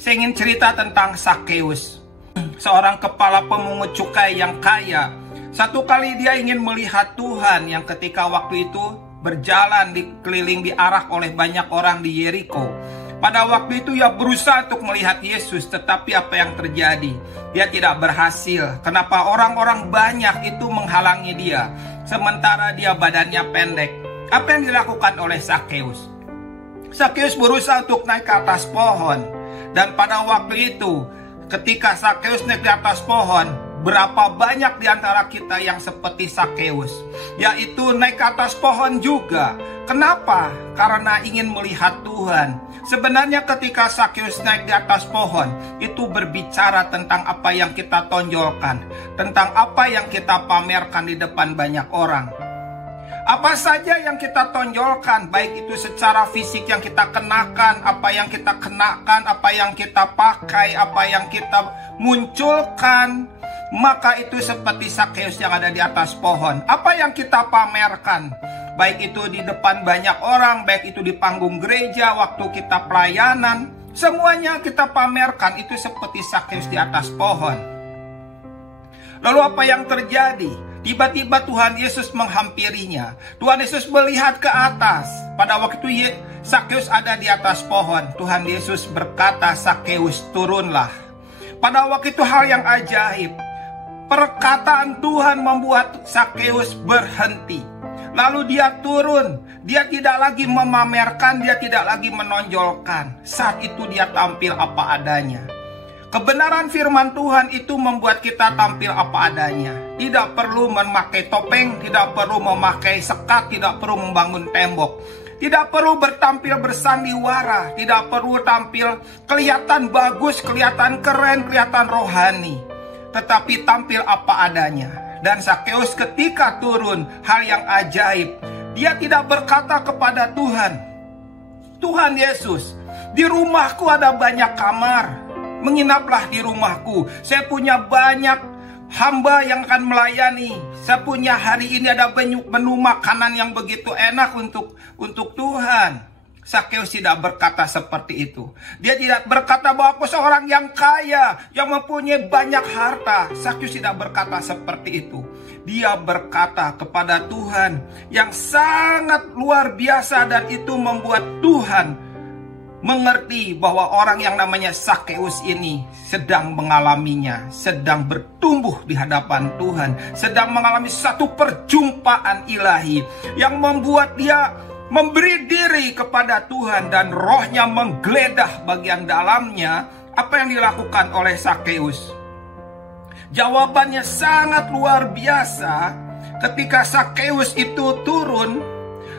Saya ingin cerita tentang Sakeus, seorang kepala pemungut cukai yang kaya. Satu kali dia ingin melihat Tuhan yang ketika waktu itu berjalan dikeliling diarak oleh banyak orang di Yeriko. Pada waktu itu ia berusaha untuk melihat Yesus, tetapi apa yang terjadi? Dia tidak berhasil. Kenapa? Orang-orang banyak itu menghalangi dia, sementara dia badannya pendek. Apa yang dilakukan oleh Sakeus? Sakeus berusaha untuk naik ke atas pohon. Dan pada waktu itu, ketika Sakeus naik di atas pohon, berapa banyak di antara kita yang seperti Sakeus, yaitu naik ke atas pohon juga. Kenapa? Karena ingin melihat Tuhan. Sebenarnya ketika Sakeus naik di atas pohon, itu berbicara tentang apa yang kita tonjolkan, tentang apa yang kita pamerkan di depan banyak orang. Apa saja yang kita tonjolkan, baik itu secara fisik yang kita kenakan, apa yang kita kenakan, apa yang kita pakai, apa yang kita munculkan, maka itu seperti Sakeus yang ada di atas pohon. Apa yang kita pamerkan, baik itu di depan banyak orang, baik itu di panggung gereja, waktu kita pelayanan, semuanya kita pamerkan, itu seperti Sakeus di atas pohon. Lalu apa yang terjadi? Tiba-tiba Tuhan Yesus menghampirinya. Tuhan Yesus melihat ke atas. Pada waktu itu Sakeus ada di atas pohon. Tuhan Yesus berkata, "Sakeus, turunlah." Pada waktu itu hal yang ajaib. Perkataan Tuhan membuat Sakeus berhenti. Lalu dia turun. Dia tidak lagi memamerkan, dia tidak lagi menonjolkan. Saat itu dia tampil apa adanya. Kebenaran firman Tuhan itu membuat kita tampil apa adanya. Tidak perlu memakai topeng, tidak perlu memakai sekat, tidak perlu membangun tembok. Tidak perlu bertampil bersandiwara, tidak perlu tampil kelihatan bagus, kelihatan keren, kelihatan rohani. Tetapi tampil apa adanya. Dan Sakeus ketika turun, hal yang ajaib. Dia tidak berkata kepada Tuhan, "Tuhan Yesus, di rumahku ada banyak kamar. Menginaplah di rumahku. Saya punya banyak hamba yang akan melayani. Saya punya hari ini ada menu makanan yang begitu enak untuk Tuhan." Sakeus tidak berkata seperti itu. Dia tidak berkata bahwa aku seorang yang kaya, yang mempunyai banyak harta. Sakeus tidak berkata seperti itu. Dia berkata kepada Tuhan yang sangat luar biasa, dan itu membuat Tuhan mengerti bahwa orang yang namanya Sakeus ini sedang mengalaminya, sedang bertumbuh di hadapan Tuhan, sedang mengalami satu perjumpaan ilahi yang membuat dia memberi diri kepada Tuhan dan rohnya menggeledah bagian dalamnya. Apa yang dilakukan oleh Sakeus? Jawabannya sangat luar biasa. Ketika Sakeus itu turun,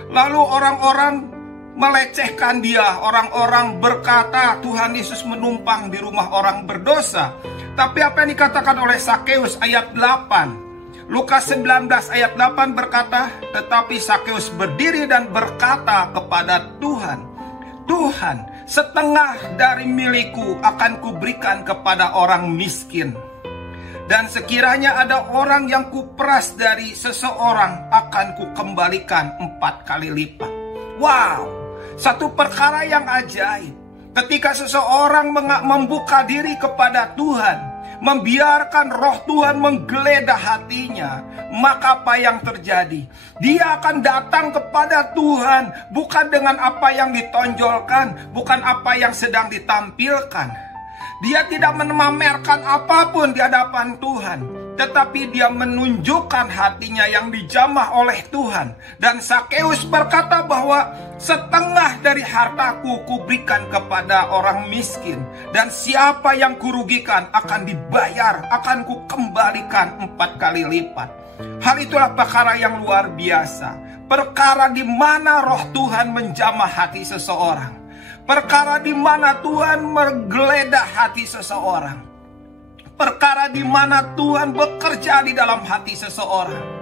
lalu orang-orang melecehkan dia. Orang-orang berkata Tuhan Yesus menumpang di rumah orang berdosa. Tapi apa yang dikatakan oleh Sakeus ayat 8, Lukas 19 ayat 8 berkata, "Tetapi Sakeus berdiri dan berkata kepada Tuhan, 'Tuhan, setengah dari milikku akan kuberikan kepada orang miskin. Dan sekiranya ada orang yang kuperas dari seseorang, akan kukembalikan 4 kali lipat.'" Wow! Satu perkara yang ajaib. Ketika seseorang membuka diri kepada Tuhan, membiarkan roh Tuhan menggeledah hatinya, maka apa yang terjadi? Dia akan datang kepada Tuhan bukan dengan apa yang ditonjolkan, bukan apa yang sedang ditampilkan. Dia tidak memamerkan apapun di hadapan Tuhan, tetapi dia menunjukkan hatinya yang dijamah oleh Tuhan. Dan Sakeus berkata bahwa setengah dari hartaku kuberikan kepada orang miskin, dan siapa yang kurugikan akan dibayar, akan kukembalikan 4 kali lipat. Hal itulah perkara yang luar biasa. Perkara di mana roh Tuhan menjamah hati seseorang. Perkara di mana Tuhan menggeledah hati seseorang. Perkara di mana Tuhan bekerja di dalam hati seseorang.